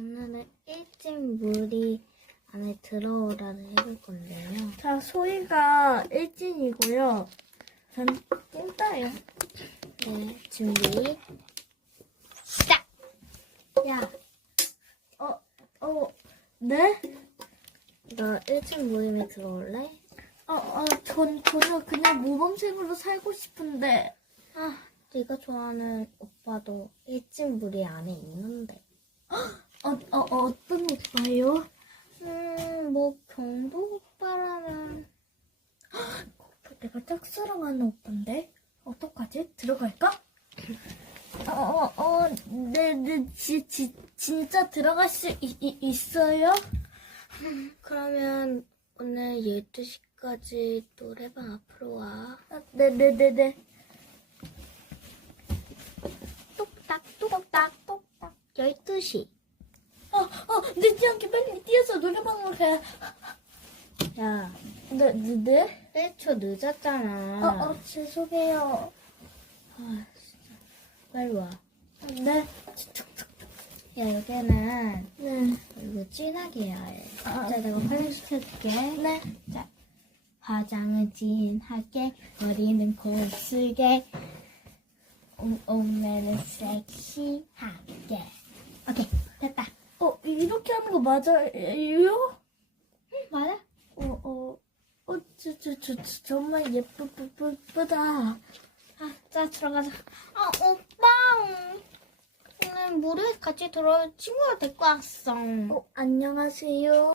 오늘은 일진 물이 안에 들어오라를 해볼 건데요. 자, 소희가 일진이고요. 전 찐따예요. 네, 준비. 시작! 야, 네? 너 일진 모임에 들어올래? 저는 그냥 모범생으로 살고 싶은데. 아, 네가 좋아하는 오빠도 일진 물이 안에 있는데. 어떤 오빠예요? 뭐 경도 오빠라면. 내가 짝사랑하는 오빠인데? 어떡하지? 들어갈까? 네, 진짜 들어갈 수 있어요? 그러면 오늘 12시까지 노래방 앞으로 와. 네네네네. 똑딱, 똑딱, 똑딱. 12시. 늦지 않게 빨리 뛰어서 노래방으로 가. 야, 네? 1초 늦었잖아. 죄송해요. 진짜. 빨리 와. 네. 야, 여기는 네. 이거 진하게 해야 해. 아. 자, 내가 빨리 시켜줄게. 네. 자, 화장은 진하게, 머리는 곱슬게, 오늘은 섹시하게. 오케이, 됐다. 이렇게 하는 거 맞아요? 맞아? 정말 예쁘다. 자, 들어가자. 오빠. 오늘 물에 같이 들어올 친구가 데리고 왔어. 안녕하세요.